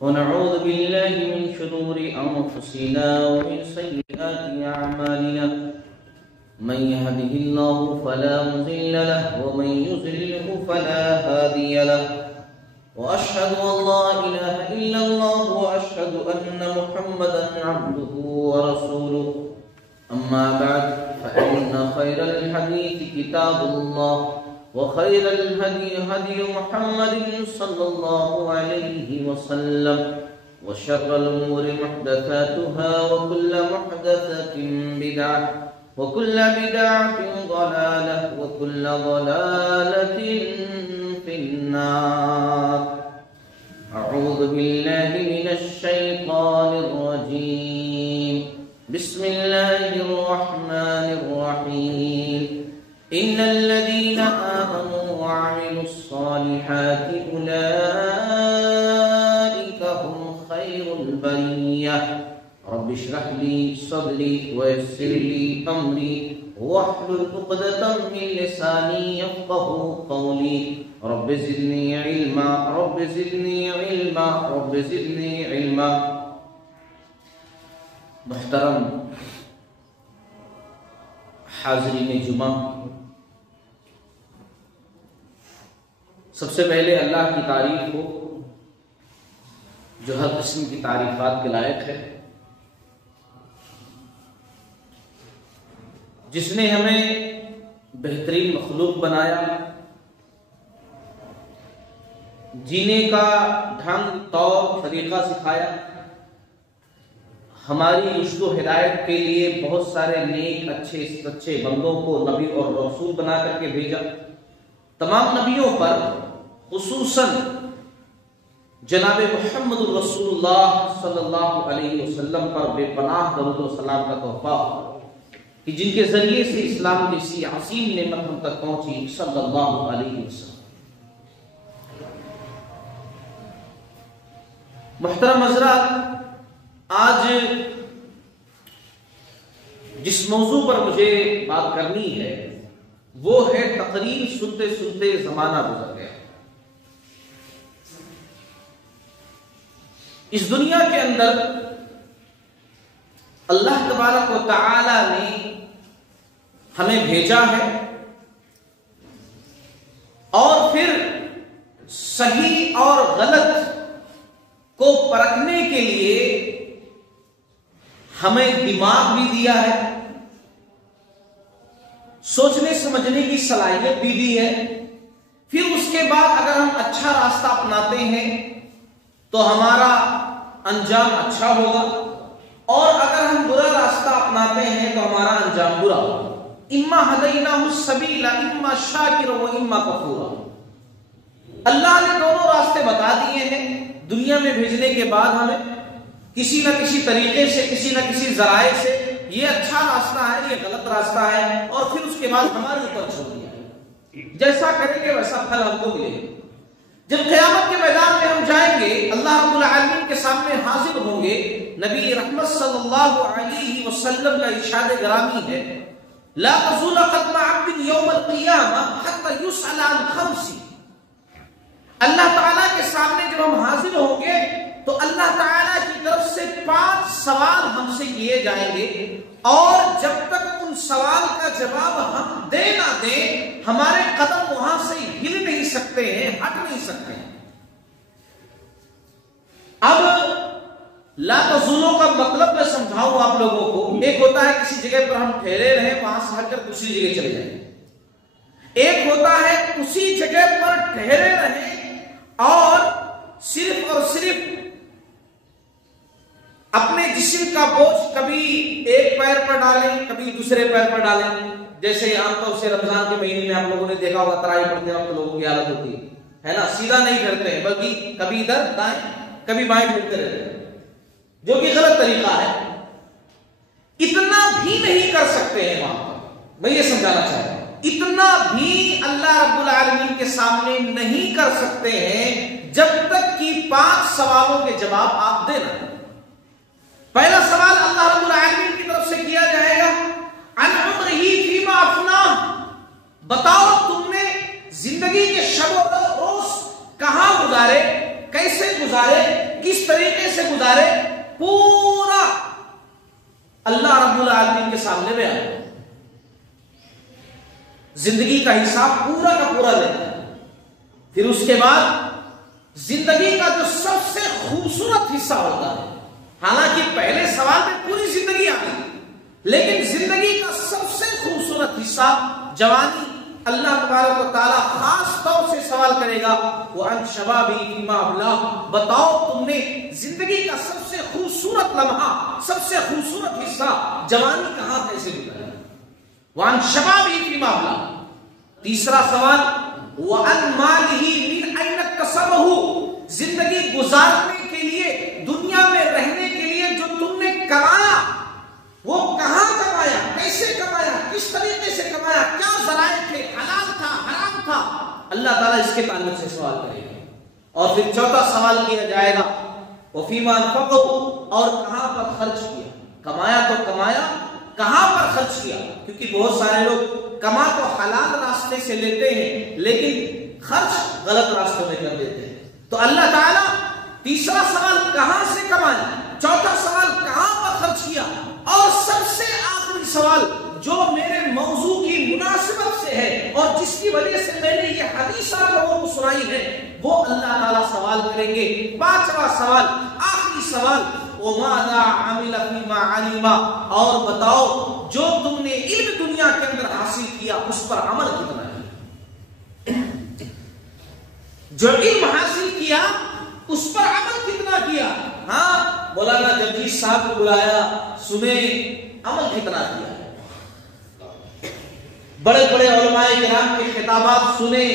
ونعوذ بالله من شرور أنفسنا ومن سيئات أعمالنا من يهده الله فلا مضل له ومن يضلل فلا هادي له وأشهد أن لا إله إلا الله وأشهد أن محمدا عبده ورسوله أما بعد فإن خير الحديث كتاب الله وخير الهدي هدي محمد صلى الله عليه وسلم وشر الأمور محدثاتها وكل محدثة بدعة وكل بدعة ضلالة وكل ضلالة في النار. أعوذ بالله من الشيطان الرجيم. بسم الله الرحمن الرحيم. إن الذين آمنوا وعملوا الصالحات أولئك هم خير البرية. رب اشرح لي صدري ويسر لي أمري واحلل عقدة من لساني يفقهوا قولي. رب زدني علما رب زدني علما رب زدني علما. محترم حاضرین جمعہ، سب سے پہلے اللہ کی تعریف ہو جو ہر قسم کی تعریفات کے لائق ہے، جس نے ہمیں بہترین مخلوق بنایا، جینے کا ڈھنگ طور طریقہ سکھایا، ہماری رشد و ہدایت کے لیے بہت سارے نیک اچھے سچے بندوں کو نبی اور رسول بنا کر کے بھیجا. تمام نبیوں پر خصوصاً جناب محمد رسول اللہ صلی اللہ علیہ وسلم پر بے پناہ درود و سلام کا تحفہ کہ جن کے ذریعے سے اسلام جیسی عظیم نعمت ہم تک پہنچی صلی اللہ علیہ وسلم. محترم حضرات، آج جس موضوع پر مجھے بات کرنی ہے وہ ہے تقریر سنتے سنتے زمانہ گزر گیا. اس دنیا کے اندر اللہ تبارک و تعالی نے ہمیں بھیجا ہے اور پھر صحیح اور غلط کو پرکھنے کے لیے ہمیں دماغ بھی دیا ہے، سوچنے سمجھنے کی صلاحیت بھی دی ہے. پھر اس کے بعد اگر ہم اچھا راستہ اپناتے ہیں تو ہمارا انجام اچھا ہوگا، اور اگر ہم برا راستہ اپناتے ہیں تو ہمارا انجام برا ہوگا. اما ہدیناہ السبیل اما شاکرا و اما کفورا. اللہ نے دونوں راستے بتا دیے ہیں. دنیا میں بھیجنے کے بعد ہمیں کسی نہ کسی طریقے سے، کسی نہ کسی ذرائع سے یہ اچھا راستہ ہے، یہ غلط راستہ ہے، اور پھر اس کے بعد ہمارے اوپر چھوڑ دیا ہے. جیسا کریں گے ویسا پھل ہم کو ملے گا. جب قیامت کے میدان میں ہم جائیں گے، اللہ رب العالمین کے سامنے حاضر ہوں گے، نبی رحمت صلی اللہ علیہ وسلم کا ارشاد گرامی ہے لا تزول قدم عبد یوم القیامہ حتی یسأل عن خمس. اللہ تعالیٰ کے سامنے جب ہم حاضر ہوں گے تو اللہ تعالیٰ کی طرف سے 5 سوال ہم سے کیے جائیں گے، اور جب تک ان سوال کا جواب ہم دے نہ دیں ہمارے قدم وہاں سے ہل نہیں سکتے ہیں، ہٹ نہیں سکتے ہیں. اب لا تزولو کا مطلب میں سمجھاؤں آپ لوگوں کو. ایک ہوتا ہے کسی جگہ پر ہم ٹھہرے رہیں، وہاں سے ہٹ کر دوسری جگہ چلے جائیں. ایک ہوتا ہے اسی جگہ پر ٹھہرے رہیں اور صرف اپنے جسم کا بوجھ کبھی ایک پیر پر ڈالیں، کبھی دوسرے پیر پر ڈالیں. جیسے عام طور سے رمضان کے مہینے میں آپ لوگوں نے دیکھا ہوگا تراویح پڑھتے وقت لوگوں کی حالت ہوتی ہے نا، سیدھا نہیں پھرتے ہیں بلکہ کبھی ادھر دائیں کبھی بائیں پھرتے رہتے ہیں، جو کہ غلط طریقہ ہے. اتنا بھی نہیں کر سکتے ہیں وہاں پر. میں یہ سمجھانا چاہتا ہوں اتنا بھی اللہ رب العالمین کے سامنے نہیں کر سکتے ہیں جب تک کہ 5 سوالوں کے جواب آپ دینا. پہلا سوال اللہ رب العالمین کی طرف سے کیا جائے گا عن عمرہ فیما افنا. بتاؤ تم نے زندگی کے شب و روز کہاں گزارے، کیسے گزارے، اس طریقے سے گزارے پورا اللہ رب العالمین کے سامنے میں آئے، زندگی کا حساب پورا کا پورا لینا ہے۔ پھر اس کے بعد زندگی کا جو سب سے خوبصورت حصہ ہوتا ہے، حالانکہ پہلے سوال میں پوری زندگی آ گئی، لیکن زندگی کا سب سے خوبصورت حصہ جوانی، اللہ تبارک و تعالیٰ خاص طور سے سوال کرے گا وَأَنْ شَبَابِي فِيمَا أَبْلَاهُ، بتاؤ تم نے زندگی کا سب سے خوبصورت لمحہ، سب سے خوبصورت حصہ جوانی کہاں کیسے گزارا؟ وَأَنْ شَبَابِي فِيمَا أَبْلَاهُ۔ تیسرا سوال وَأَنْ مَالِهِ مِنْ أَيْنَ اكْتَسَبَهُ، زندگی گزارنے کے لیے، دنیا میں رہنے کے لیے جو تم نے کمایا وہ کہاں کمایا، کیسے کمایا، کس طریقے سے کمایا، کیا ذرائع تھے، حلال تھا، حرام تھا، اللہ تعالیٰ اس کے تعلق سے سوال کرے گا۔ اور پھر چوتھا سوال کیا جائے گا وَفِيمَا أَنفَقْتُ، اور کہاں پر خرچ کیا، کمایا تو کمایا، کہاں پر خرچ کیا، کیونکہ بہت سارے لوگ کما تو حلال راستے سے لیتے ہیں لیکن خرچ غلط راستوں میں کر دیتے ہیں۔ تو اللہ تعالیٰ تیسرا سوال کہاں سے کمایا، چوتھا سوال کہاں پر خرچ کیا، اور سب سے آخری سوال جو میرے موضوع کی مناسبت سے ہے اور جس کی وجہ سے میں نے یہ حدیث آپ لوگوں کو سنائی ہے، وہ اللہ تعالیٰ سوال کریں گے۔ پانچواں سوال، آخری سوال وَمَاذَا عَمِلَ فِيمَا عَلِمَ، اور بتاؤ جو تم نے علم دنیا کے اندر حاصل کیا اس پر عمل کتنا کیا، جو علم حاصل کیا اس پر عمل کتنا کیا۔ ہاں مولانا جگجیت صاحب کو بلایا، سنے عمل کتنا کیا، بڑے بڑے علماء کرام کے خطابات سنے،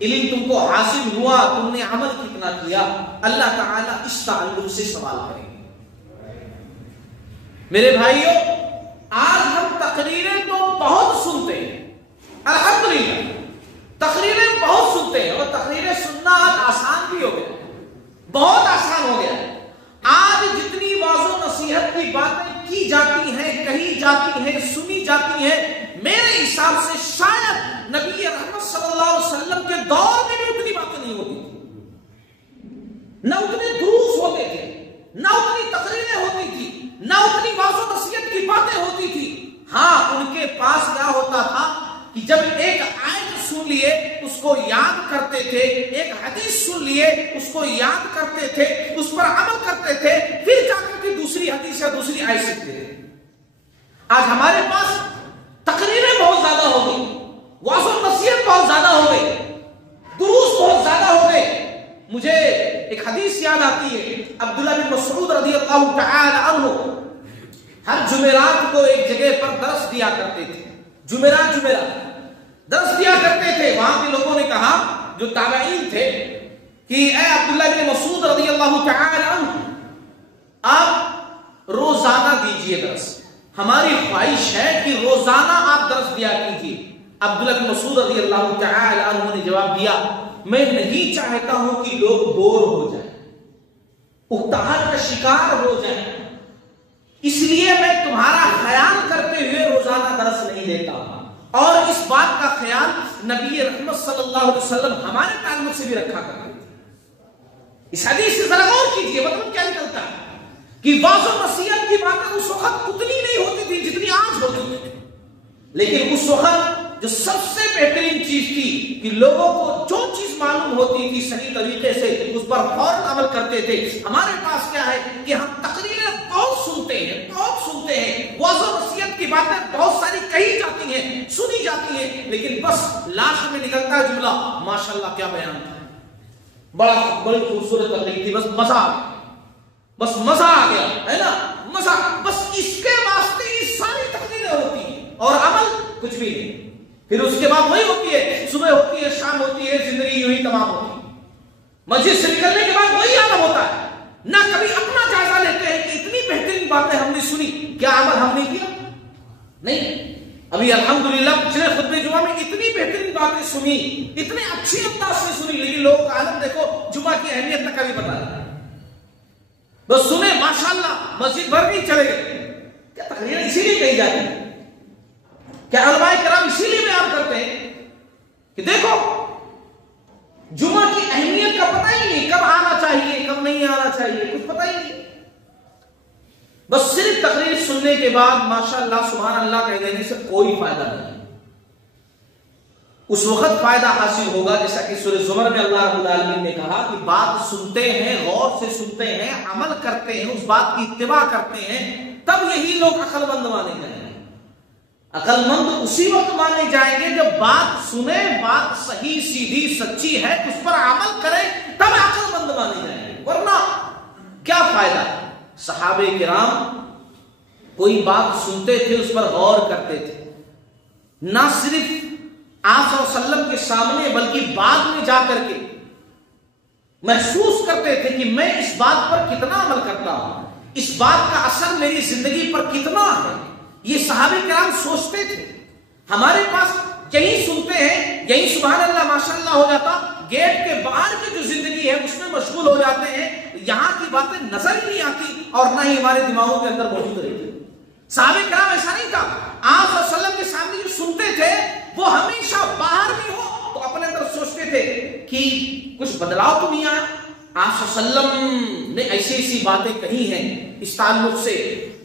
علم تم کو حاصل ہوا، تم نے عمل کتنا کیا، اللہ تعالیٰ اس تعلق سے سوال کریں گے۔ میرے بھائیوں، آج ہم تقریریں تو بہت سنتے ہیں، الحمدللہ تقریریں بہت سنتے ہیں، اور تقریریں سننا آج آسان بھی ہو گیا، بہت آسان ہو گیا۔ آج جتنی واعظ و نصیحت کی باتیں کی جاتی ہیں، کہی جاتی ہیں، سنی جاتی ہیں، میرے حساب سے شاید نبی رحمت صلی اللہ علیہ وسلم کے دور میں بھی اتنی باتیں نہیں ہوتی تھی، نہ اتنے دروس ہوتے تھے، نہ اتنی تقریریں ہوتی تھی، نہ اتنی واعظ و نصیحت کی باتیں ہوتی تھی۔ ہاں ان کے پاس کیا ہوتا تھا کہ جب ایک آیت سن لیے اس کو یاد کرتے تھے، ایک حدیث سن لیے اس کو یاد کرتے تھے، اس پر عمل کرتے تھے، پھر جا کر کے دوسری حدیث یا دوسری آیت سیکھتے تھے۔ آج ہمارے پاس تقریریں بہت زیادہ ہو گئی، واعظ و نصیحت بہت زیادہ ہو گئی، دروس بہت زیادہ ہو گئے۔ مجھے ایک حدیث یاد آتی ہے، عبداللہ بن مسعود رضی اللہ تعالی عنہ ہر جمعرات کو ایک جگہ پر درس دیا کرتے تھے، جمعرات درس دیا کرتے تھے۔ وہاں کے لوگوں نے کہا، جو تابعین تھے، کہ اے عبداللہ بن مسعود رضی اللہ تعالی عنہ، آپ روزانہ دیجئے درس، ہماری خواہش ہے کہ روزانہ آپ درس دیا کیجئے۔ عبداللہ بن مسعود رضی اللہ تعالی عنہ نے جواب دیا، میں نہیں چاہتا ہوں کہ لوگ بور ہو جائیں، اکتاہٹ کا شکار ہو جائیں، اس لیے میں تمہارا خیال کرتے ہوئے روزانہ درس نہیں دیتا ہوں۔ اور اس بات کا خیال نبی رحمت صلی اللہ علیہ وسلم ہمارے تعلق سے بھی رکھا کرتے تھے۔ اس حدیث سے ذرا غور کیجئے، مطلب کیا نکلتا ہے کہ واعظ و نصیحت کی باتیں اس وقت اتنی نہیں ہوتی تھی جتنی آج ہوتی تھی، لیکن اس وقت جو سب سے بہترین چیز تھی کہ لوگوں کو جو چیز معلوم ہوتی تھی صحیح طریقے سے اس پر فوراً عمل کرتے تھے۔ ہمارے پاس کیا ہے کہ ہم تقریریں بہت سنتے ہیں، واعظ و نصیحت کی باتیں بہت ساری کہی جاتی ہیں، سنی جاتی ہیں، لیکن بس لاسٹ میں نکلتا ہے جملہ ماشاءاللہ کیا بیان تھا، بڑی خوبصورت تقریر تھی، بس مزہ آ گیا، بس مزہ آ گیا، ہے نا، مزہ، بس اس کے واسطے یہ ساری تقریریں ہوتی ہیں اور عمل کچھ بھی نہیں۔ پھر اس کے بعد وہی ہوتی ہے، صبح ہوتی ہے، شام ہوتی ہے، زندگی یوں ہی تمام ہوتی ہے، مسجد سے نکلنے کے بعد وہی عمل ہوتا ہے، نہ کبھی اپنا جائزہ لیتے ہیں کہ اتنی بہترین باتیں ہم نے سنی، کیا عمل ہم نے کیا؟ نہیں۔ ابھی الحمدللہ پچھلے خطبہ جمعہ میں اتنی بہترین باتیں سنی، اتنے اچھی انداز سے سنی، لیکن لوگوں کا عالم دیکھو جمعہ کی اہمیت تک کبھی پتہ نہیں، بس سنے ماشاءاللہ، مسجد بھر نہیں چلے گئے۔ کیا تقریر اسی لیے کہی جاتی ہے؟ کیا علماء کرام اسی لیے بیان کرتے ہیں کہ دیکھو جمعہ کی اہمیت کا پتہ ہی نہیں، کب آنا چاہیے کب نہیں آنا چاہیے، کچھ پتہ ہی نہیں، بس صرف تقریر سننے کے بعد ماشاءاللہ سبحان اللہ کہہ دینے سے کوئی فائدہ نہیں۔ اس وقت فائدہ حاصل ہوگا جیسا کہ سورہ زمر میں اللہ رب العالمین نے کہا کہ بات سنتے ہیں، غور سے سنتے ہیں، عمل کرتے ہیں، اس بات کی اتباع کرتے ہیں، تب یہی لوگ عقل مند مانے جائیں گے۔ عقل مند اسی وقت مانے جائیں گے جب بات سنیں، بات صحیح سیدھی سچی ہے، اس پر عمل کریں، تب عقل مند مانے جائیں گے، ورنہ کیا فائدہ؟ صحابہ کرام کوئی بات سنتے تھے، اس پر غور کرتے تھے، نہ صرف آپ صلی اللہ علیہ وسلم کے سامنے بلکہ بعد میں جا کر کے محسوس کرتے تھے کہ میں اس بات پر کتنا عمل کرتا ہوں، اس بات کا اثر میری زندگی پر کتنا ہے۔ یہ صحابہ کرام سوچتے تھے۔ ہمارے پاس یہی سنتے ہیں، یہی سبحان اللہ ماشاءاللہ ہو جاتا، گیٹ کے باہر کی جو زندگی ہے اس میں مشغول ہو جاتے ہیں، یہاں کی باتیں نظر ہی نہیں آتی اور نہ ہی ہمارے دماغوں کے اندر موجود رہتی۔ صحابہ کرام ایسا نہیں تھا، آپ صلی اللہ علیہ وسلم کے سامنے جو سنتے تھے وہ ہمیشہ باہر بھی ہو تو اپنے اندر سوچتے تھے کہ کچھ بدلاؤ تو نہیں آیا، آپ صلی اللہ علیہ وسلم نے ایسی ایسی باتیں کہی ہیں اس تعلق سے،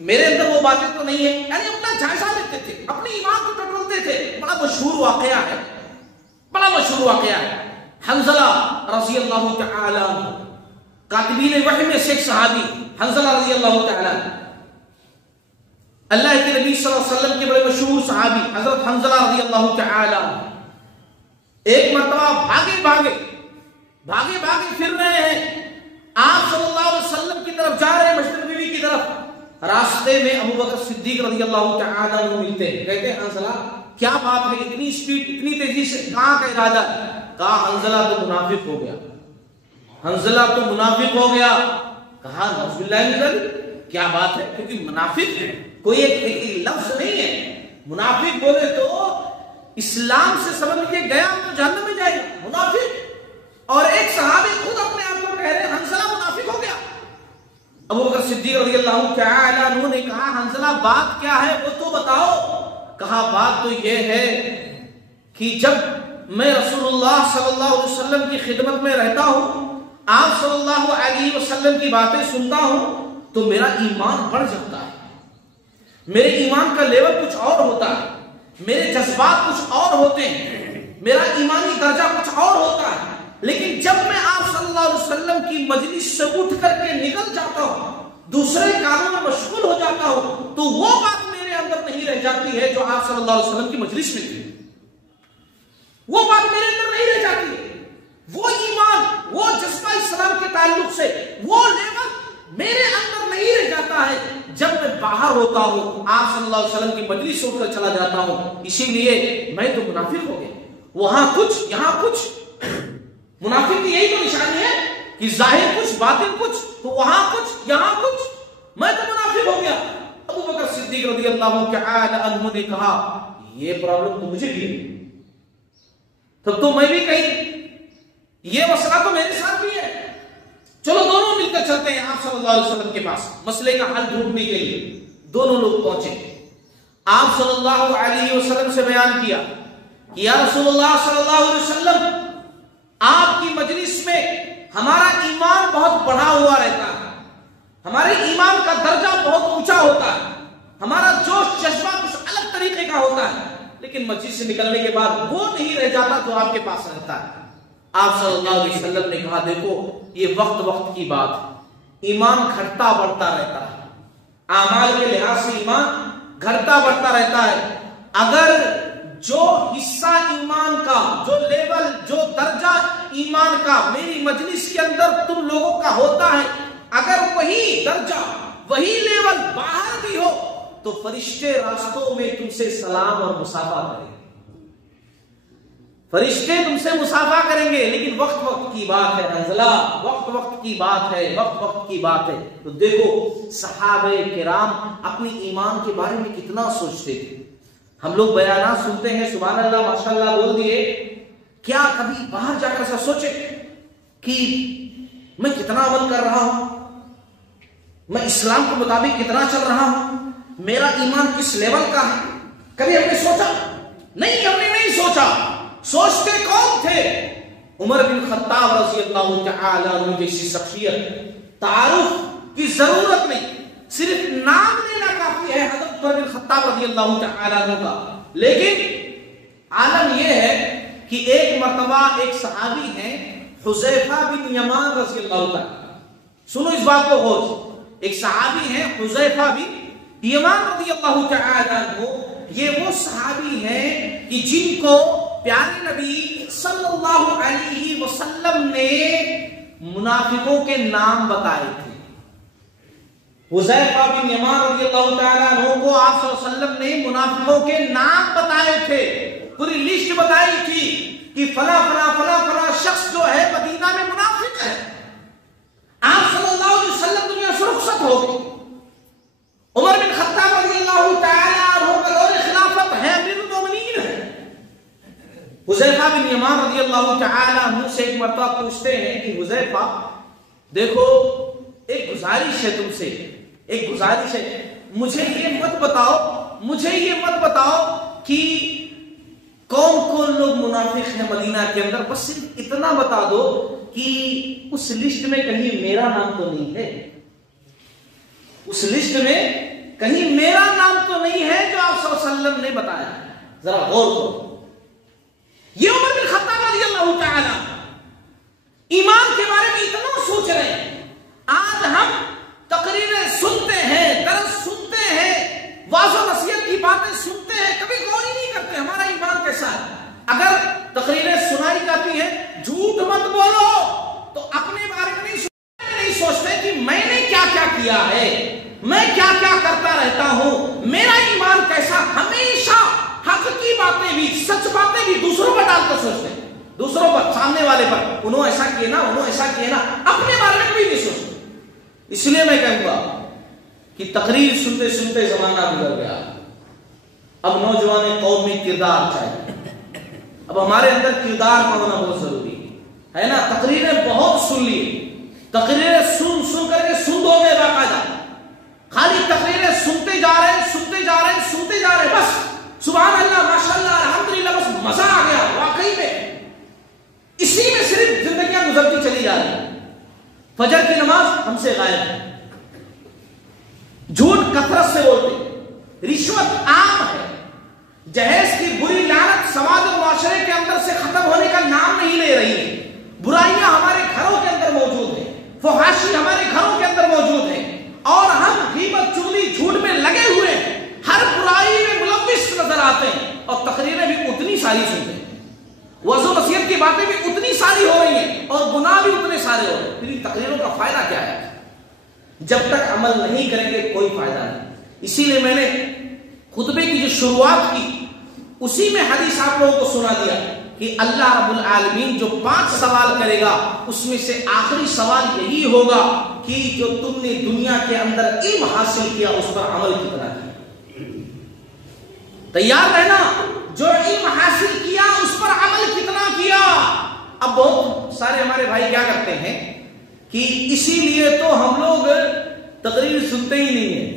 میرے اندر وہ باتیں تو نہیں ہیں، یعنی اپنا جائزہ لیتے تھے، اپنے ایمان کو ٹٹولتے تھے۔ بڑا مشہور واقعہ ہے، بڑا مشہور واقعہ ہے، حنظلہ رضی اللہ تعالی عنہ، کاتبین وحی میں سے ایک صحابی حنظلہ رضی اللہ تعالی عنہ، اللہ کے نبی صلی اللہ علیہ وسلم کے بڑے مشہور صحابی حضرت حنظلہ رضی اللہ تعالی عنہ ایک مرتبہ بھاگے پھر رہے ہیں، آپ صلی اللہ علیہ وسلم کی طرف جا رہے ہیں، مسجد نبوی کی طرف، راستے میں ابو بکر صدیق رضی اللہ تعالی عنہ ملتے ہیں، کہتے ہیں حنظلہ کیا بات ہے، اتنی سپیڈ اتنی تیزی سے کہاں کا ارادہ ہے؟ کہا حنظلہ تو منافق ہو گیا، حنظلہ تو منافق ہو گیا۔ کہا نعوذ باللہ من ذلک، کیا بات ہے؟ کیونکہ منافق ہے کوئی ایک لفظ نہیں ہے، منافق بولے تو اسلام سے سمجھ لیجیے گیا تو جہنم میں جائے گا منافق، اور ایک صحابی خود اپنے آپ کو کہہ رہے ہیں حنظلہ منافق ہو گیا۔ ابو بکر صدیق رضی اللہ تعالی عنہ نے کہا حنظلہ بات کیا ہے وہ تو بتاؤ۔ کہا بات تو یہ ہے کہ جب میں رسول اللہ صلی اللہ علیہ وسلم کی خدمت میں رہتا ہوں، آپ صلی اللہ علیہ وسلم کی باتیں سنتا ہوں تو میرا ایمان بڑھ جاتا ہے، میرے ایمان کا لیول کچھ اور ہوتا ہے، میرے جذبات کچھ اور ہوتے ہیں، میرا ایمانی درجہ کچھ اور ہوتا ہے، لیکن جب میں آپ صلی اللہ علیہ وسلم کی مجلس سے اٹھ کر کے نکل جاتا ہوں، دوسرے کاموں میں مشغول ہو جاتا ہوں، تو وہ بات میرے اندر نہیں رہ جاتی ہے جو آپ صلی اللہ علیہ وسلم کی مجلس میں تھی، وہ بات میرے اندر نہیں رہ جاتی ہے، وہ ایمان، وہ جذبہ اسلام کے تعلق سے وہ لیول میرے اندر نہیں رہ جاتا ہے جب میں باہر ہوتا ہوں، آپ صلی اللہ علیہ وسلم کی مجلس سے اٹھ کر چلا جاتا ہوں، اسی لیے میں تو منافق ہو گیا، وہاں کچھ یہاں کچھ۔ منافق کی یہی تو نشانی ہے کہ ظاہر کچھ باطن کچھ، تو وہاں کچھ یہاں کچھ، میں تو منافق ہو گیا۔ ابو بکر صدیق رضی اللہ تعالی عنہ نے کہا یہ پرابلم تو مجھے بھی ہے، تب تو میں بھی کہیں یہ مسئلہ تو میرے ساتھ بھی ہے، چلو دونوں مل کر چلتے ہیں آپ صلی اللہ علیہ وسلم کے پاس مسئلے کا حل ڈھونڈنے کے لیے۔ دونوں لوگ پہنچے، آپ صلی اللہ علیہ وسلم سے بیان کیا کہ یا رسول اللہ صلی اللہ علیہ وسلم، آپ کی مجلس میں ہمارا ایمان بہت بڑھا ہوا رہتا ہے، ہمارے ایمان کا درجہ بہت اونچا ہوتا ہے، ہمارا جوش جذبہ کچھ الگ طریقے کا ہوتا ہے، لیکن مجلس سے نکلنے کے بعد وہ نہیں رہ جاتا جو آپ کے پاس رہتا ہے۔ آپ صلی اللہ علیہ وسلم نے کہا دیکھو یہ وقت کی بات ہے، ایمان گھٹتا بڑھتا رہتا ہے، اعمال کے لحاظ سے ایمان گھٹتا بڑھتا رہتا ہے، اگر جو حصہ ایمان کا، جو لیول، جو درجہ ایمان کا میری مجلس کے اندر تم لوگوں کا ہوتا ہے، اگر وہی درجہ وہی لیول باہر بھی ہو تو فرشتے راستوں میں تم سے سلام اور مصافحہ کریں گے، فرشتے تم سے مصافحہ کریں گے، لیکن وقت کی بات ہے حنظلہ، وقت کی بات ہے، وقت کی بات ہے۔ تو دیکھو صحابہ کرام اپنی ایمان کے بارے میں کتنا سوچتے تھے۔ ہم لوگ بیانات سنتے ہیں، سبحان اللہ ماشاءاللہ بول دیے، کیا کبھی باہر جا کر ایسا سوچے کہ میں کتنا عمل کر رہا ہوں، میں اسلام کے مطابق کتنا چل رہا ہوں، میرا ایمان کس لیول کا ہے؟ کبھی ہم نے سوچا نہیں، ہم نے نہیں سوچا۔ سوچتے کون تھے؟ عمر بن خطاب رضی اللہ تعالی عنہ جیسی شخصیت تعارف کی ضرورت نہیں، صرف نام لینا کافی ہے حضرت عمر بن خطاب رضی اللہ تعالیٰ عنہ کا. لیکن عالم یہ ہے کہ ایک مرتبہ ایک صحابی ہیں حذیفہ بن یمان رضی اللہ تعالیٰ، سنو اس بات کو غور سے، ایک صحابی ہیں حذیفہ بن یمان رضی اللہ تعالیٰ عنہ. یہ وہ صحابی ہیں کہ جن کو پیارے نبی صلی اللہ علیہ وسلم نے منافقوں کے نام بتائے تھے. حذیفہ بن یمان رضی اللہ تعالیٰ عنہ کو آپ صلی اللہ علیہ وسلم نے منافقوں کے نام بتائے تھے، پوری لسٹ بتائی تھی کہ فلاں فلاں فلاں فلاں شخص جو ہے مدینہ میں منافق ہے. آپ صلی اللہ علیہ وسلم دنیا سے رخصت ہو گئی. عمر بن خطاب رضی اللہ تعالیٰ عنہ کا دور خلافت ہے، امیر المومنین ہے. حذیفہ بن یمان رضی اللہ تعالیٰ عنہ سے ایک مرتبہ پوچھتے ہیں کہ حذیفہ دیکھو ایک گزارش ہے تم سے، ایک گزارش ہے، مجھے یہ مت بتاؤ کہ کون کون لوگ منافق ہیں مدینہ کے اندر، بس صرف اتنا بتا دو کہ اس لسٹ میں کہیں میرا نام تو نہیں ہے، اس لسٹ میں کہیں میرا نام تو نہیں ہے جو آپ صلی اللہ علیہ وسلم نے بتایا. ذرا غور کرو، یہ عمر بن خطاب رضی اللہ تعالیٰ ایمان کے بارے میں اتنا سوچ رہے ہیں. آج ہم تقریریں سنتے ہیں، درس سنتے ہیں، واضح و نصیحت کی باتیں سنتے ہیں، کبھی غور ہی نہیں کرتے ہمارا ایمان کیسا ہے. اگر تقریریں سنائی جاتی ہیں جھوٹ مت بولو تو اپنے بارے میں نہیں سوچتے کہ میں نے کیا کیا کیا ہے، میں کیا کیا کرتا رہتا ہوں، میرا ایمان کیسا. ہمیشہ حق کی باتیں بھی، سچ باتیں بھی دوسروں پر ڈال کر سوچتے ہیں، دوسروں پر، سامنے والے پر، انہوں ایسا کیے نا، انہوں ایسا کیے نا، اپنے بارے میں کبھی نہیں سوچتے. اس لیے میں کہوں گا کہ تقریر سنتے سنتے زمانہ گزر گیا. اب نوجوان قوم میں کردار چاہیے، اب ہمارے اندر کردار کا ہونا بہت ضروری ہے نا. تقریریں بہت سن لی، تقریریں سن کر کے سن دو گے باقاعدہ، خالی تقریریں سنتے جا رہے ہیں، بس سبحان اللہ ماشاءاللہ الحمدللہ، بس مزہ آ گیا. واقعی میں اسی میں صرف زندگیاں گزرتی چلی جا رہی ہیں. فجر کی نماز ہم سے غائب ہے، جھوٹ کثرت سے بولتے، رشوت عام ہے، جہیز کی بری لعنت سماج و معاشرے کے اندر سے ختم ہونے کا نام نہیں لے رہی ہے. برائیاں ہمارے گھروں کے اندر موجود ہیں، فحاشی ہمارے گھروں کے اندر موجود ہیں، اور ہم غیبت چغلی جھوٹ میں لگے ہوئے ہیں، ہر برائی میں ملوث نظر آتے ہیں، اور تقریریں بھی اتنی ساری سنتے ہیں، وعظ و نصیحت کی باتیں بھی اتنی ساری ہو رہی ہیں، اور گناہ بھی اتنے سارے ہو رہے ہیں. پھر ان تقریروں کا فائدہ کیا ہے جب تک عمل نہیں کریں گے؟ کوئی فائدہ نہیں. اسی لیے میں نے خطبے کی جو شروعات کی اسی میں حدیث آپ لوگوں کو سنا دیا کہ اللہ رب العالمین جو 5 سوال کرے گا اس میں سے آخری سوال یہی ہوگا کہ جو تم نے دنیا کے اندر علم حاصل کیا اس پر عمل کتنا کیا. تیار رہنا، جو علم حاصل کیا اس پر عمل کتنا کیا. اب بہت سارے ہمارے بھائی کیا کرتے ہیں کہ اسی لیے تو ہم لوگ تقریر سنتے ہی نہیں ہیں،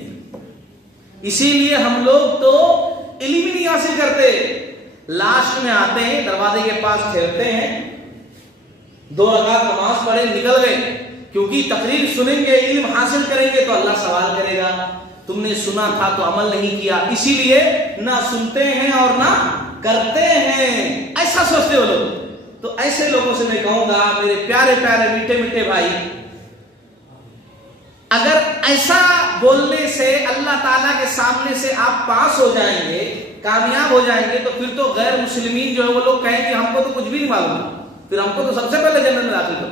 اسی لیے ہم لوگ تو علم نہیں حاصل کرتے. لاسٹ میں آتے ہیں، دروازے کے پاس ٹھہرتے ہیں، 2 رکعت نماز پڑھے نکل گئے، کیونکہ تقریر سنیں گے، علم حاصل کریں گے تو اللہ سوال کرے گا تم نے سنا تھا تو عمل نہیں کیا، اسی لیے نہ سنتے ہیں اور نہ کرتے ہیں. ایسا سوچتے ہو لوگ. تو ایسے لوگوں سے میں کہوں گا میرے پیارے پیارے میٹھے میٹھے بھائی، اگر ایسا بولنے سے اللہ تعالیٰ کے سامنے سے آپ پاس ہو جائیں گے، کامیاب ہو جائیں گے، تو پھر تو غیر مسلمین جو ہے وہ لوگ کہیں گے ہم کو تو کچھ بھی نہیں معلوم، پھر ہم کو تو سب سے پہلے جنت میں داخل کرو،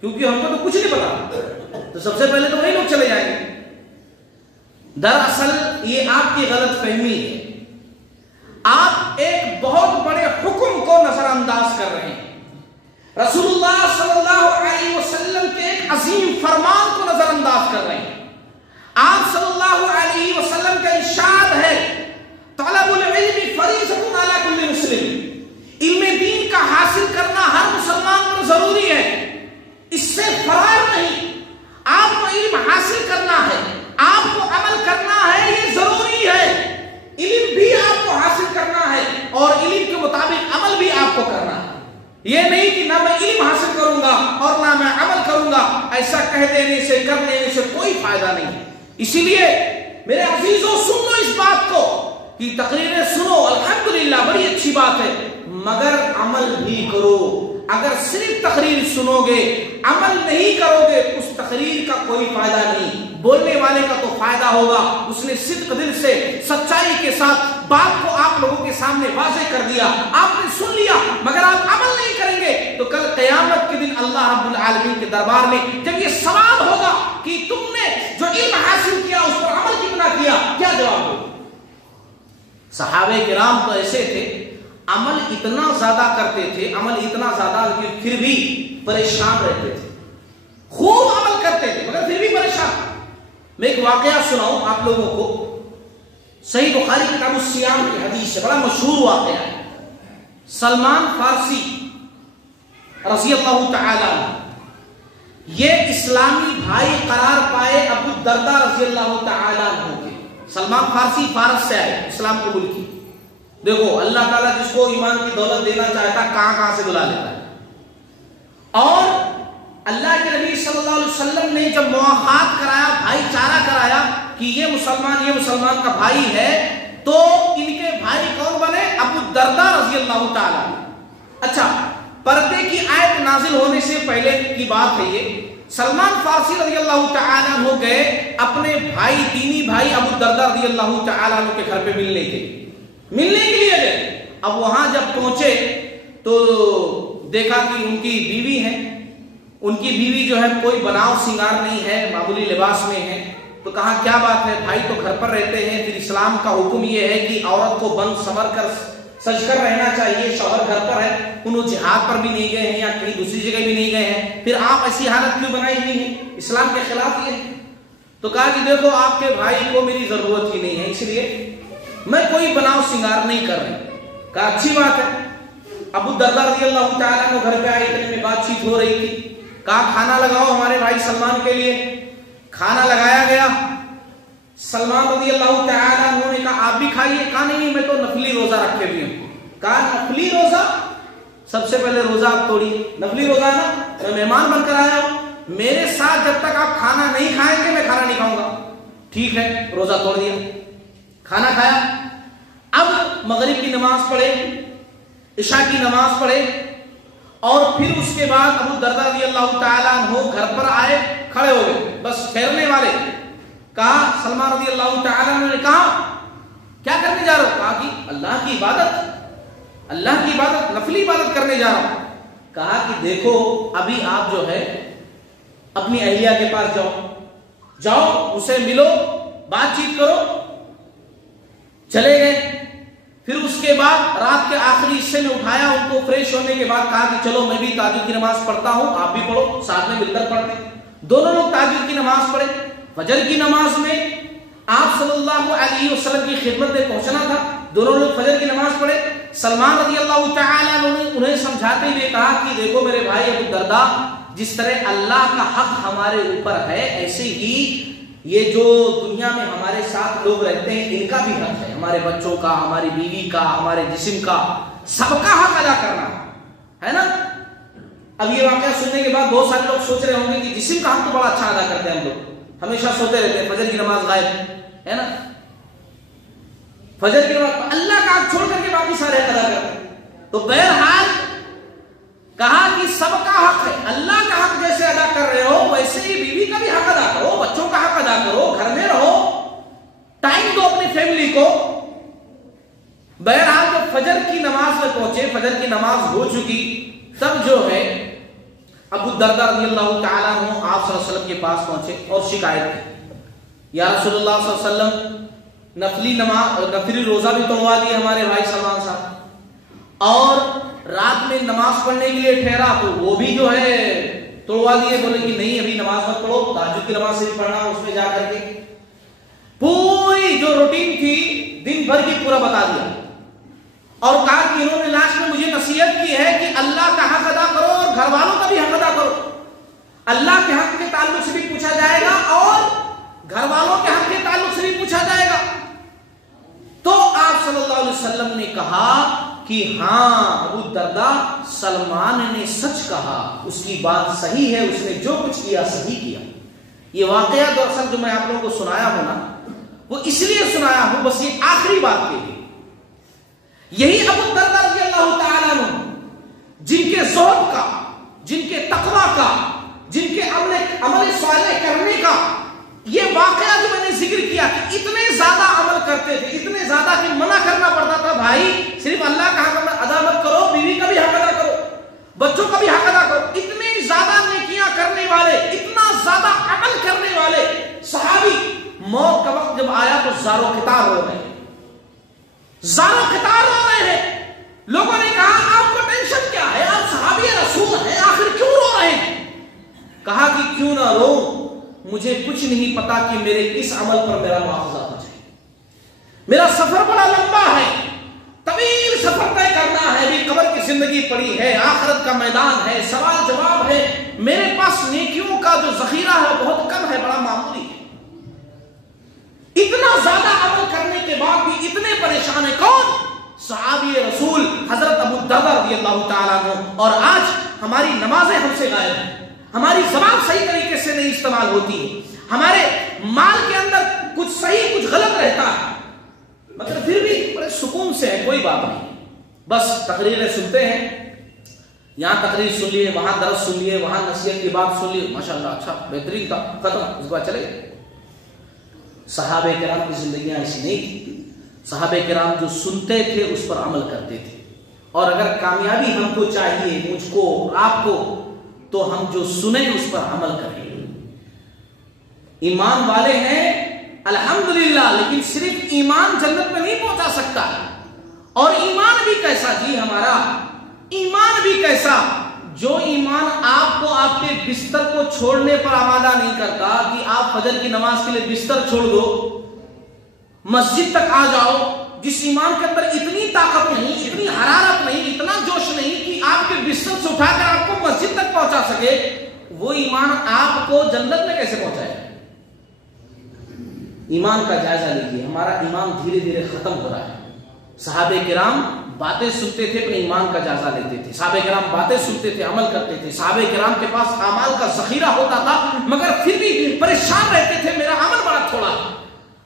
کیونکہ ہم کو تو کچھ نہیں پتا، تو سب سے پہلے تو وہی لوگ چلے جائیں گے. دراصل یہ آپ کی غلط فہمی ہے. آپ ایک بہت بڑے حکم کو نظر انداز کر رہے ہیں. رسول اللہ صلی اللہ علیہ وسلم کے ایک عظیم فرمان کو نظر انداز کر رہے ہیں. آپ صلی اللہ علیہ وسلم کا ارشاد ہے طلب العلم فریضۃ علی کل مسلم. علم دین کا حاصل کرنا ہر مسلمان پر ضروری ہے، اس سے فرار نہیں. آپ کو علم حاصل کرنا ہے، آپ کو عمل کرنا ہے، یہ ضروری ہے. علم بھی آپ کو حاصل کرنا ہے اور علم کے مطابق عمل بھی آپ کو کرنا ہے. یہ نہیں کہ نہ میں علم حاصل کروں گا اور نہ میں عمل کروں گا. ایسا کہہ دے دینے سے کر دینے سے کوئی فائدہ نہیں. اسی لیے میرے عزیزوں سن لو اس بات کو کہ تقریریں سنو الحمدللہ بڑی اچھی بات ہے مگر عمل بھی کرو. اگر صرف تقریر سنو گے عمل نہیں کرو گے اس تقریر کا کوئی فائدہ نہیں. بولنے والے کا تو فائدہ ہوگا, اس نے صدق دل سے سچائی کے ساتھ بات کو آپ لوگوں کے سامنے واضح کر دیا, آپ نے سن لیا, مگر آپ عمل نہیں کریں گے تو کل قیامت کے دن اللہ رب العالمین کے دربار میں جب یہ سوال ہوگا کہ تم نے جو علم حاصل کیا اس پر عمل کتنا کیا, کیا جواب ہوگا؟ صحابہ کرام تو ایسے تھے, عمل اتنا زیادہ کرتے تھے, عمل اتنا زیادہ کہ پھر بھی پریشان رہتے تھے. خوب عمل کرتے تھے مگر پھر بھی پریشان. میں ایک واقعہ سناؤں آپ لوگوں کو, صحیح بخاری کتاب الصیام کی حدیث ہے, بڑا مشہور واقعہ ہے. سلمان فارسی رضی اللہ تعالی عنہ یہ اسلامی بھائی قرار پائے ابو الدرداء رضی اللہ تعالی عنہ کے. سلمان فارسی فارس سے آئے, اسلام قبول کی. دیکھو اللہ تعالیٰ جس کو ایمان کی دولت دینا چاہتا کہاں کہاں سے بلا لیتا ہے. اور اللہ کے نبی صلی اللہ علیہ وسلم نے جب مواخات کرایا, بھائی چارہ کرایا کہ یہ مسلمان کا بھائی ہے, تو ان کے بھائی کون بنے؟ ابو الدرداء رضی اللہ تعالیٰ. اچھا, پردے کی آیت نازل ہونے سے پہلے کی بات ہے یہ. سلمان فارسی رضی اللہ تعالیٰ عنہ گئے اپنے بھائی, دینی بھائی ابو الدرداء رضی اللہ تعالیٰ عنہ کے گھر پہ ملنے کے لیے گئے. اب وہاں جب پہنچے تو دیکھا کہ ان کی بیوی ہے, ان کی بیوی جو ہے کوئی بناؤ سنگار نہیں ہے, معمولی لباس میں ہے. تو کہا کیا بات ہے, بھائی تو گھر پر رہتے ہیں, پھر اسلام کا حکم یہ ہے کہ عورت کو بند سنور کر سج کر رہنا چاہیے, شوہر گھر پر ہے, انہوں جہاد پر بھی نہیں گئے ہیں یا کہیں دوسری جگہ بھی نہیں گئے ہیں, پھر آپ ایسی حالت کیوں بنائی ہوئی ہے, اسلام کے خلاف یہ ہے. تو کہا کہ دیکھو آپ کے بھائی کو میری ضرورت ہی نہیں ہے, اس لیے میں کوئی بناؤ سنگار نہیں کر رہی. کہا اچھی بات ہے. ابو الدرداء رضی اللہ تعالیٰ عنہ گھر پہ آئے, اتنے میں بات چیت ہو رہی تھی. کہا کھانا لگاؤ ہمارے بھائی سلمان کے لیے. کھانا لگایا گیا. سلمان رضی اللہ تعالیٰ عنہ نے کہا آپ بھی کھائیے. کہا نہیں میں تو نفلی روزہ رکھے بھی ہوں. کہا نفلی روزہ, سب سے پہلے روزہ آپ توڑیے. نفلی روزہ نا, میں مہمان بن کر آیا ہوں, میرے ساتھ جب تک آپ کھانا نہیں کھائیں گے میں کھانا نہیں کھاؤں گا. ٹھیک ہے, روزہ توڑ دیا, کھانا کھایا. اب مغرب کی نماز پڑھے, عشاء کی نماز پڑھے, اور پھر اس کے بعد ابو الدرداء رضی اللہ تعالیٰ عنہ گھر پر آئے, کھڑے ہو گئے بس ٹھہرنے والے. کہا سلمان رضی اللہ تعالیٰ عنہ نے کہا کیا کرنے جا رہا ہو؟ کہا کہ اللہ کی عبادت نفلی عبادت کرنے جا رہا ہوں. کہا کہ دیکھو ابھی آپ جو ہے اپنی اہلیہ کے پاس جاؤ, اسے ملو, بات چیت کرو. چلے گئے. پھر اس کے بعد رات کے آخری حصے میں اٹھایا, ان کو فریش ہونے کے بعد کہا کہ چلو میں بھی تہجد کی نماز پڑھتا ہوں, آپ بھی پڑھو, ساتھ میں مل کر پڑھتے ہیں. دونوں لوگ تہجد کی نماز پڑھے. فجر کی نماز میں آپ صلی اللہ علیہ وسلم کی خدمت میں پہنچنا تھا, دونوں لوگ فجر کی نماز پڑھے. سلمان رضی اللہ تعالیٰ عنہ نے انہیں سمجھاتے ہوئے کہا کہ دیکھو میرے بھائی ابو الدرداء, جس طرح اللہ کا حق ہمارے اوپر ہے ایسے ہی یہ جو دنیا میں ہمارے ساتھ لوگ رہتے ہیں ان کا بھی حق ہے, ہمارے بچوں کا, ہماری بیوی کا, ہمارے جسم کا, سب کا حق ادا کرنا ہے نا. اب یہ واقعہ سننے کے بعد بہت سارے لوگ سوچ رہے ہوں گے کہ جسم کا حق تو بڑا اچھا ادا کرتے ہیں ہم لوگ, ہمیشہ سوتے رہتے ہیں, فجر کی نماز غائب ہے نا, فجر کی نماز اللہ کا حق چھوڑ کر کے باقی سارے حق ادا کرتے ہیں. تو بہرحال کہا کہ سب کا حق ہے, اللہ کا حق جیسے ادا کر رہے ہو ویسے ہی بیوی کا بھی حق ادا کرو, بچوں کا حق ادا کرو, گھر میں رہو, ٹائم دو اپنی فیملی کو. بہرحال جب فجر کی نماز میں پہنچے, فجر کی نماز ہو چکی, تب جو ہے ابو الدرداء رضی اللہ تعالیٰ عنہ آپ صلی اللہ علیہ وسلم کے پاس پہنچے اور شکایت کی, یا رسول اللہ صلی اللہ علیہ وسلم نفلی روزہ بھی توڑوا دیے ہمارے بھائی سلمان صاحب, اور رات میں نماز پڑھنے کے لیے ٹھہرا تو وہ بھی جو ہے توڑوا دیے. بولے کہ نہیں ابھی نماز مت پڑھو, تہجد کی نماز سے بھی پڑھنا اس میں جا کر کے. پوری جو روٹین تھی دن بھر کی پورا بتا دیا, اور کہا کہ انہوں نے لاسٹ میں مجھے نصیحت کی ہے کہ اللہ کا حق ادا کرو اور گھر والوں کا بھی حق ادا کرو. اللہ کے حق کے تعلق سے بھی پوچھا جائے گا اور گھر والوں کے حق کے تعلق سے بھی پوچھا جائے گا. تو آپ صلی اللہ علیہ وسلم نے کہا کہ ہاں ابو الدرداء سلمان نے سچ کہا, اس کی بات صحیح ہے, اس نے جو کچھ کیا صحیح کیا. یہ واقعہ دراصل جو میں آپ لوگوں کو سنایا ہوں نا، وہ اس لیے سنایا ہوں بس یہ آخری بات کے لیے. یہی ابو الدرداء رضی اللہ تعالیٰ عنہ جن کے زہد کا، جن کے تقویٰ کا، جن کے عمل صالح کرنے کا یہ واقعہ جو میں نے ذکر کیا کہ اتنے زیادہ عمل کرتے تھے، اتنے زیادہ کہ منع کرنا پڑتا تھا، بھائی صرف اللہ کا حق ادا مت کرو، بیوی کا بھی حق ادا کرو، بچوں کا بھی حق ادا کرو. اتنے زیادہ نیکیاں کرنے والے، اتنا زیادہ عمل کرنے والے صحابی موت کا وقت جب آیا تو زارو قطار ہو رہے ہیں، زارو قطار ہو رہے ہیں. لوگوں نے کہا آپ کو ٹینشن کیا ہے، آپ صحابی رسول ہیں، آخر کیوں رو رہے ہیں؟ کہا کہ کیوں نہ رو، مجھے کچھ نہیں پتا کہ میرے کس عمل پر میرا مواخذہ ہو جائے. میرا سفر بڑا لمبا ہے، طویل سفر طے کرنا ہے، بھی قبر کی زندگی پڑی ہے، آخرت کا میدان ہے، سوال جواب ہے، میرے پاس نیکیوں کا جو ذخیرہ ہے بہت کم ہے، بڑا معمولی ہے. اتنا زیادہ عمل کرنے کے بعد بھی اتنے پریشان ہیں. کون؟ صحابی رسول حضرت ابو الدرداء رضی اللہ تعالیٰ عنہ. اور آج ہماری نمازیں ہم سے غائب ہیں، ہماری زبان صحیح طریقے سے نہیں استعمال ہوتی ہے، ہمارے مال کے اندر کچھ صحیح کچھ غلط رہتا ہے، مگر پھر بھی بڑے سکون سے ہے، کوئی بات نہیں. بس تقریریں سنتے ہیں، یہاں تقریر سن لیے، وہاں درس سن لیے، وہاں نصیحت کی بات سن لیے، ماشاءاللہ اچھا بہترین تھا، ختم، اس کے بعد چلے. صحابہ کرام کی زندگیاں ایسی نہیں تھی. صحابہ کرام جو سنتے تھے اس پر عمل کرتے تھے. اور اگر کامیابی ہم کو چاہیے، مجھ کو، آپ کو، تو ہم جو سنیں اس پر عمل کریں. ایمان والے ہیں الحمدللہ، لیکن صرف ایمان جنت میں نہیں پہنچا سکتا. اور ایمان بھی کیسا جی ہمارا؟ ایمان بھی کیسا جو ایمان آپ کو آپ کے بستر کو چھوڑنے پر آمادہ نہیں کرتا کہ آپ فجر کی نماز کے لیے بستر چھوڑ دو، مسجد تک آ جاؤ. جس ایمان کے اندر اتنی طاقت نہیں، اتنی حرارت نہیں، اتنا جوش نہیں کہ آپ کے بستر سے اٹھا کر آپ کو مسجد تک پہنچا سکے، وہ ایمان آپ کو جنت میں کیسے پہنچائے؟ ایمان کا جائزہ لیجیے، ہمارا ایمان دھیرے دھیرے ختم ہو رہا ہے. صحابہ کرام باتیں سنتے تھے، اپنے ایمان کا جائزہ لیتے تھے. صحابہ کرام باتیں سنتے تھے، عمل کرتے تھے. صحابہ کرام کے پاس اعمال کا ذخیرہ ہوتا تھا، مگر پھر بھی پریشان رہتے تھے، میرا عمل بڑا تھوڑا.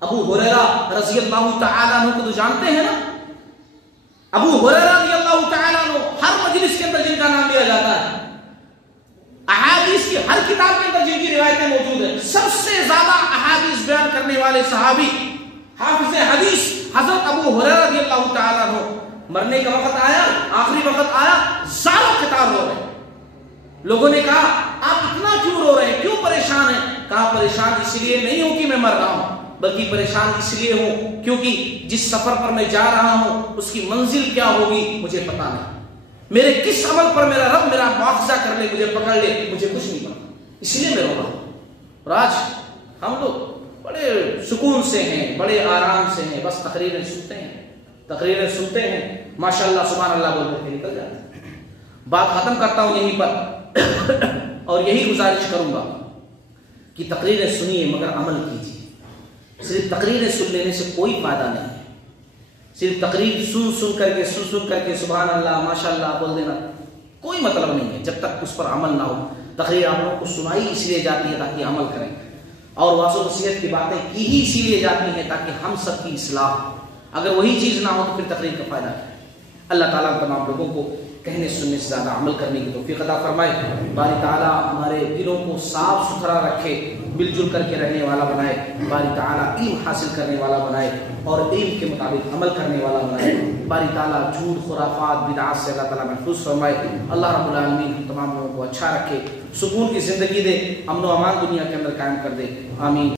ابو ہریرہ رضی اللہ تعالیٰ عنہ کو تو جانتے ہیں نا، ابو ہریرہ رضی اللہ تعالیٰ عنہ ہر مجلس کے اندر جن کا نام لیا جاتا ہے، احادیث کی ہر کتاب کے اندر جن کی روایتیں موجود ہیں، سب سے زیادہ احادیث بیان کرنے والے صحابی حافظ حدیث حضرت ابو ہریرہ رضی اللہ تعالیٰ عنہ. مرنے کا وقت آیا، آخری وقت آیا، زارو قطار ہو رہے. لوگوں نے کہا آپ اتنا کیوں رو رہے ہیں، کیوں پریشان ہیں؟ کہا پریشان اس لیے نہیں ہوں کہ میں مر رہا ہوں، بلکہ پریشان اس لیے ہوں کیونکہ جس سفر پر میں جا رہا ہوں اس کی منزل کیا ہوگی مجھے پتا نہیں. میرے کس عمل پر میرا رب میرا مواخذہ کر لے، مجھے پکڑ لے، مجھے کچھ نہیں پتا، اس لیے میں رو رہا ہوں. اور آج ہم لوگ بڑے سکون سے ہیں، بڑے آرام سے ہیں، بس تقریریں سنتے ہیں، تقریریں سنتے ہیں، ماشاءاللہ سبحان اللہ بول کر کے نکل جاتے ہیں. بات ختم کرتا ہوں یہیں پر اور یہی گزارش کروں گا کہ تقریریں سنیے مگر عمل کیجیے. صرف تقریریں سن لینے سے کوئی فائدہ نہیں ہے. صرف تقریر سن کر کے سبحان اللہ ماشاءاللہ بول دینا کوئی مطلب نہیں ہے جب تک اس پر عمل نہ ہو. تقریر آپ لوگوں کو سنائی اس لیے جاتی ہے تاکہ عمل کریں، اور واضح و نصیحت کی باتیں کی ہی اسی لیے جاتی ہیں تاکہ ہم سب کی اصلاح. اگر وہی چیز نہ ہو تو پھر تقریر کا فائدہ کیا ہے؟ اللہ تعالیٰ تمام لوگوں کو کہنے سننے سے زیادہ عمل کرنے کی توفیق عطا فرمائے. باری تعالیٰ ہمارے دلوں کو صاف ستھرا رکھے، مل جل کر کے رہنے والا بنائے. باری تعالیٰ علم حاصل کرنے والا بنائے اور علم کے مطابق عمل کرنے والا بنائے. باری تعالیٰ جھوٹ خرافات بدعات سے اللہ تعالیٰ محفوظ فرمائے. اللہ رب العالمین تمام لوگوں کو اچھا رکھے، سکون کی زندگی دے، امن و امان دنیا کے اندر قائم کر دے. آمین.